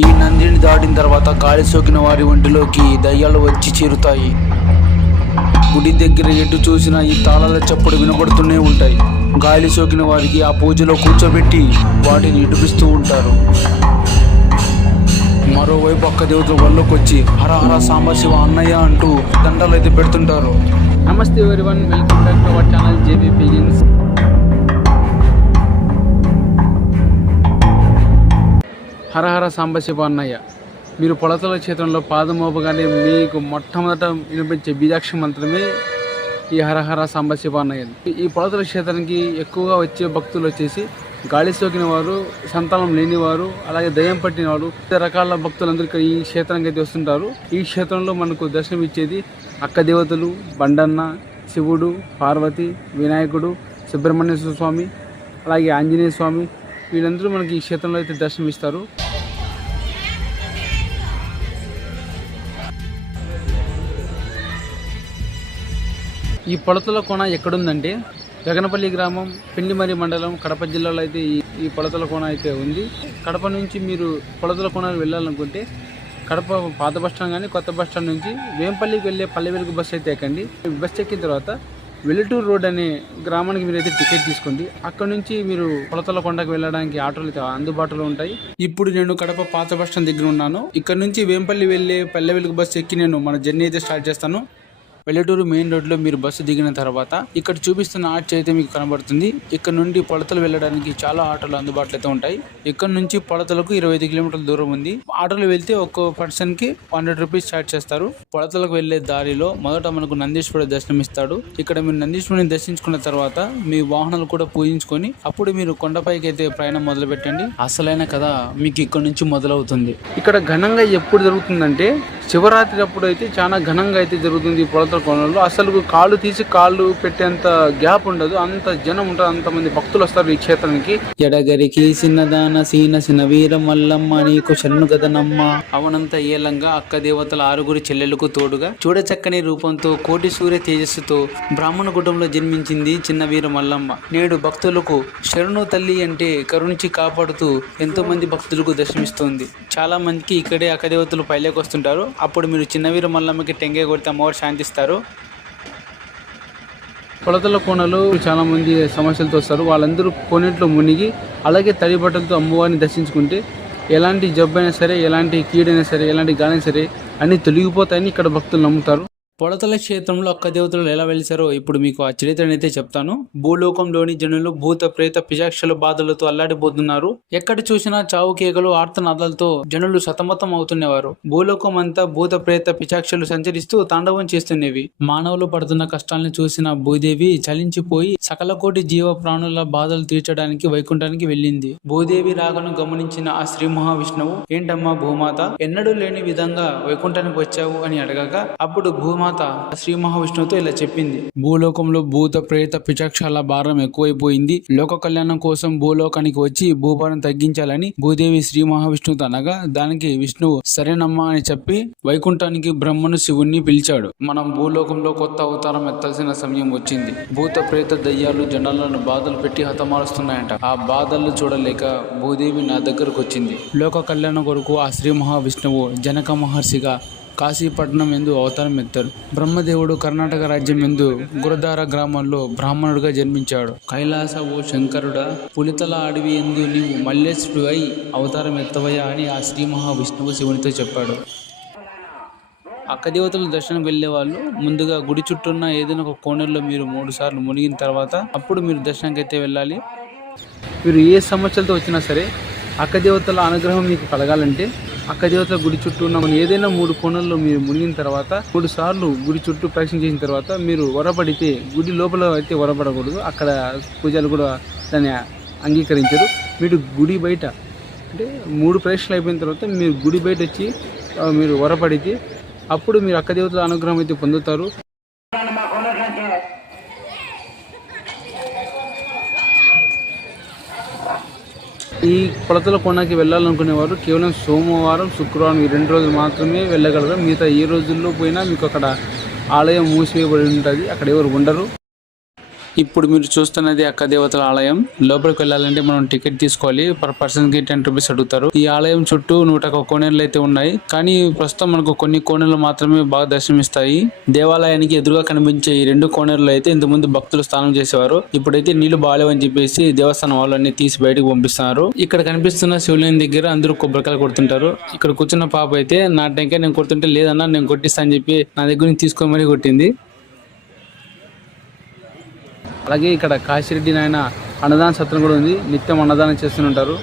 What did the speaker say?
ఈ నందిని దాటిన తర్వాత గాలి సోకిన వారి ఒంటిలోకి దయ్యాలు వచ్చి చేరుతాయి. గుడి దగ్గర ఎటు చూసినా ఈ తాళాల చప్పుడు వినపడుతూనే ఉంటాయి. గాలి సోకిన వారికి ఆ పూజలో కూర్చోబెట్టి వాటిని ఇడిపిస్తూ ఉంటారు. మరోవైపు అక్క దేవతల వల్లకి వచ్చి హర హర సాంబశివ అన్నయ్య అంటూ దండలు అయితే పెడుతుంటారు. నమస్తే everyone, welcome back to our channel JB begins. Hara Hara Sambasiva అన్నయ్య. మీరు పొలతల క్షేత్రంలో పాదమోపగానే మీకు మొట్టమొదట వినిపించే బీజాక్ష మంత్రమే ఈ హరహర సాంబశివ అన్నయ్య. ఈ పొలతల క్షేత్రానికి ఎక్కువగా వచ్చే భక్తులు వచ్చేసి గాలి సోకిన వారు, సంతానం లేనివారు, అలాగే దయ్యం పట్టిన వారు, వివిధ రకాల భక్తులందరూ ఇక్కడ ఈ క్షేత్రానికి అయితే వస్తుంటారు. ఈ క్షేత్రంలో మనకు దర్శనం ఇచ్చేది అక్క దేవతలు, బండన్న, శివుడు, పార్వతి, వినాయకుడు, సుబ్రహ్మణ్య స్వామి, అలాగే ఆంజనేయ స్వామి, వీళ్ళందరూ మనకి ఈ క్షేత్రంలో అయితే దర్శనం ఇస్తారు. ఈ పొలతల కోన ఎక్కడుందంటే గగనపల్లి గ్రామం, పెండిమరి మండలం, కడప జిల్లాలో అయితే ఈ పొలతల కోన అయితే ఉంది. కడప నుంచి మీరు పొలతల కోన వెళ్ళాలనుకుంటే కడప పాత బస్టాండ్ కానీ కొత్త బస్టాండ్ నుంచి వేంపల్లికి వెళ్ళే పల్లె వెలుగు బస్సు అయితే ఎక్కండి. బస్సు ఎక్కిన తర్వాత వెల్లటూరు రోడ్ అనే గ్రామానికి మీరైతే టికెట్ తీసుకోండి. అక్కడ నుంచి మీరు పొలతల కొండకు వెళ్ళడానికి ఆటోలు అయితే అందుబాటులో ఉంటాయి. ఇప్పుడు నేను కడప పాత బస్టాండ్ దగ్గర ఉన్నాను. ఇక్కడ నుంచి వేంపల్లి వెళ్ళే పల్లె వెలుగు బస్సు ఎక్కి నేను మన జర్నీ అయితే స్టార్ట్ చేస్తాను. వెల్లటూరు మెయిన్ రోడ్లో మీరు బస్సు దిగిన తర్వాత ఇక్కడ చూపిస్తున్న ఆర్చ్ అయితే మీకు కనబడుతుంది. ఇక్కడ నుండి పొలతలు వెళ్ళడానికి చాలా ఆటోలు అందుబాటులో అయితే ఉంటాయి. ఇక్కడ నుంచి పొలతలకు 25 కిలోమీటర్ల దూరం ఉంది. ఆటోలు వెళ్తే ఒక్కో పర్సన్ కి 100 రూపీస్ ఛార్జ్ చేస్తారు. పొలతలకు వెళ్లే దారిలో మొదట మనకు నందీశ్వరుడు దర్శనం ఇస్తాడు. ఇక్కడ మీరు నందీశ్వరుని దర్శించుకున్న తర్వాత మీ వాహనాలు కూడా పూజించుకొని అప్పుడు మీరు కొండపైకి అయితే ప్రయాణం మొదలు పెట్టండి. అసలైన కథ మీకు ఇక్కడ నుంచి మొదలవుతుంది. ఇక్కడ ఘనంగా ఎప్పుడు జరుగుతుందంటే శివరాత్రి అప్పుడు అయితే చాలా ఘనంగా అయితే జరుగుతుంది. పొలతల కోణంలో అసలు కాళ్ళు తీసి కాళ్ళు పెట్టేంత గ్యాప్ ఉండదు, అంత జనం ఉంటారు, అంతమంది భక్తులు వస్తారు ఈ క్షేత్రానికి. ఎడగరికి చిన్నదాన సీన వీర మల్లమ్మ నీకు శరణు గదనమ్మ అవనంత ఏలంగా అక్క దేవతల 6 చెల్లెలకు తోడుగా చూడచక్కని రూపంతో కోటి సూర్య తేజస్సుతో బ్రాహ్మణ కుటుంబంలో జన్మించింది చిన్న వీర మల్లమ్మ. నేడు భక్తులకు శరణు తల్లి అంటే కరుణించి కాపాడుతూ ఎంతో మంది భక్తులకు దర్శనమిస్తోంది. చాలా మందికి ఇక్కడే అక్క దేవతలు పైలోకి వస్తుంటారు. అప్పుడు మీరు చిన్న వీర మల్లమ్మకి టెంకాయ కొడితే అమ్మవారు శాంతిస్తారు. పొలతల కోనలో చాలా మంది సమస్యలతో వస్తారు. వాళ్ళందరూ కోనేట్లో మునిగి అలాగే తడి బట్టలతో అమ్మవారిని దర్శించుకుంటే ఎలాంటి జబ్బైనా సరే, ఎలాంటి కీడైనా సరే, ఎలాంటి గానైనా సరే అన్ని తొలగిపోతాయని ఇక్కడ భక్తులు నమ్ముతారు. పొలతల క్షేత్రంలో అక్క దేవతలు ఎలా వెలిసారో ఇప్పుడు మీకు ఆ చరిత్రను అయితే చెప్తాను. భూలోకంలోని జనులు భూత ప్రేత పిశాక్షల బాధలతో అల్లాడిపోతున్నారు. ఎక్కడ చూసినా చావు కేకలు, ఆర్తనాదాలతో జనులు సతమతం అవుతున్నవారు. భూలోకం అంతా భూత ప్రేత పిశాక్షలు సంచరిస్తూ తాండవం చేస్తున్నవి. మానవులు పడుతున్న కష్టాలను చూసిన భూదేవి చలించిపోయి సకల కోటి జీవ ప్రాణుల బాధలు తీర్చడానికి వైకుంఠానికి వెళ్ళింది. భూదేవి రాకను గమనించిన ఆ శ్రీ మహావిష్ణువు, ఏంటమ్మా భూమాత, ఎన్నడూ లేని విధంగా వైకుంఠానికి వచ్చావు అని అడగగా అప్పుడు భూమాత శ్రీ మహావిష్ణువుతో ఇలా చెప్పింది. భూలోకంలో భూత ప్రేత పిశాచాల భారం ఎక్కువైపోయింది. లోక కళ్యాణం కోసం భూలోకానికి వచ్చి భూభారం తగ్గించాలని భూదేవి శ్రీ మహావిష్ణువుతో అనగా దానికి విష్ణువు సరేనమ్మా అని చెప్పి వైకుంఠానికి బ్రహ్మను శివుణ్ణి పిలిచాడు. మనం భూలోకంలో కొత్త అవతారం ఎత్తాల్సిన సమయం వచ్చింది. భూత ప్రేత దయ్యాలు జనాలను బాధలు పెట్టి హతమారుస్తున్నాయంట. ఆ బాధలు చూడలేక భూదేవి నా దగ్గరకు వచ్చింది. లోక కళ్యాణం కొరకు ఆ శ్రీ మహావిష్ణువు జనక మహర్షిగా కాశీపట్నం ఎందు అవతారం ఎత్తారు. బ్రహ్మదేవుడు కర్ణాటక రాజ్యం ఎందు గురదార గ్రామంలో బ్రాహ్మణుడిగా జన్మించాడు. కైలాస ఓ శంకరుడా, పులితల అడవి ఎందు నీవు మల్లేశుడు అయి అవతారం ఎత్తవయ్యా అని ఆ శ్రీ మహావిష్ణువు శివునితో చెప్పాడు. అక్క దేవతల దర్శనం వెళ్లే వాళ్ళు ముందుగా గుడి చుట్టూన్న ఏదైనా ఒక కోణంలో మీరు 3 సార్లు మునిగిన తర్వాత అప్పుడు మీరు దర్శనానికి అయితే వెళ్ళాలి. మీరు ఏ సమస్యలతో వచ్చినా సరే అక్క దేవతల అనుగ్రహం మీకు కలగాలంటే అక్క దేవతల గుడి చుట్టూ ఉన్న ఏదైనా 3 కోణాల్లో మీరు మునిగిన తర్వాత 3 సార్లు గుడి చుట్టూ ప్రదక్షిణ చేసిన తర్వాత మీరు వరపడితే, గుడి లోపల అయితే వరపడకూడదు, అక్కడ పూజలు కూడా దాన్ని అంగీకరించరు. మీరు గుడి బయట అంటే 3 ప్రదక్షిణలు అయిపోయిన తర్వాత మీరు గుడి బయట వచ్చి మీరు వరపడితే అప్పుడు మీరు అక్క దేవతల అనుగ్రహం అయితే పొందుతారు. ఈ పొలతల కొండకి వెళ్ళాలనుకునేవారు కేవలం సోమవారం, శుక్రవారం ఈ 2 రోజులు మాత్రమే వెళ్ళగలరు. మిగతా ఏ రోజుల్లో పోయినా మీకు అక్కడ ఆలయం మూసివేయబడి ఉంటుంది, అక్కడ ఎవరు ఉండరు. ఇప్పుడు మీరు చూస్తున్నది అక్క దేవతల ఆలయం. లోపలికి వెళ్ళాలంటే మనం టికెట్ తీసుకోవాలి. పర్ పర్సన్ కి 10 రూపీస్ అడుగుతారు. ఈ ఆలయం చుట్టూ 101 కోనేరులు అయితే ఉన్నాయి. కానీ ప్రస్తుతం మనకు కొన్ని కోనేరులు మాత్రమే బాగా దర్శనమిస్తాయి. దేవాలయానికి ఎదురుగా కనిపించే ఈ 2 కోనేరులు అయితే ఇంత ముందు భక్తులు స్నానం చేసేవారు. ఇప్పుడైతే నీళ్లు బాగాలేవని చెప్పేసి దేవస్థానం వాళ్ళని తీసి బయటకు పంపిస్తున్నారు. ఇక్కడ కనిపిస్తున్న శివలింగం దగ్గర అందరూ కొబ్బరికాయలు కొడుతుంటారు. ఇక్కడ కూర్చున్న పాప అయితే నా టెంకాయ నేను కొడుతుంటే లేదన్నా నేను కొట్టిస్తా అని చెప్పి నా దగ్గర నుంచి తీసుకొని మరీ కొట్టింది. అలాగే ఇక్కడ కాశిరెడ్డి నాయన అన్నదాన సత్రం కూడా ఉంది. నిత్యం అన్నదానం చేస్తుంటారు.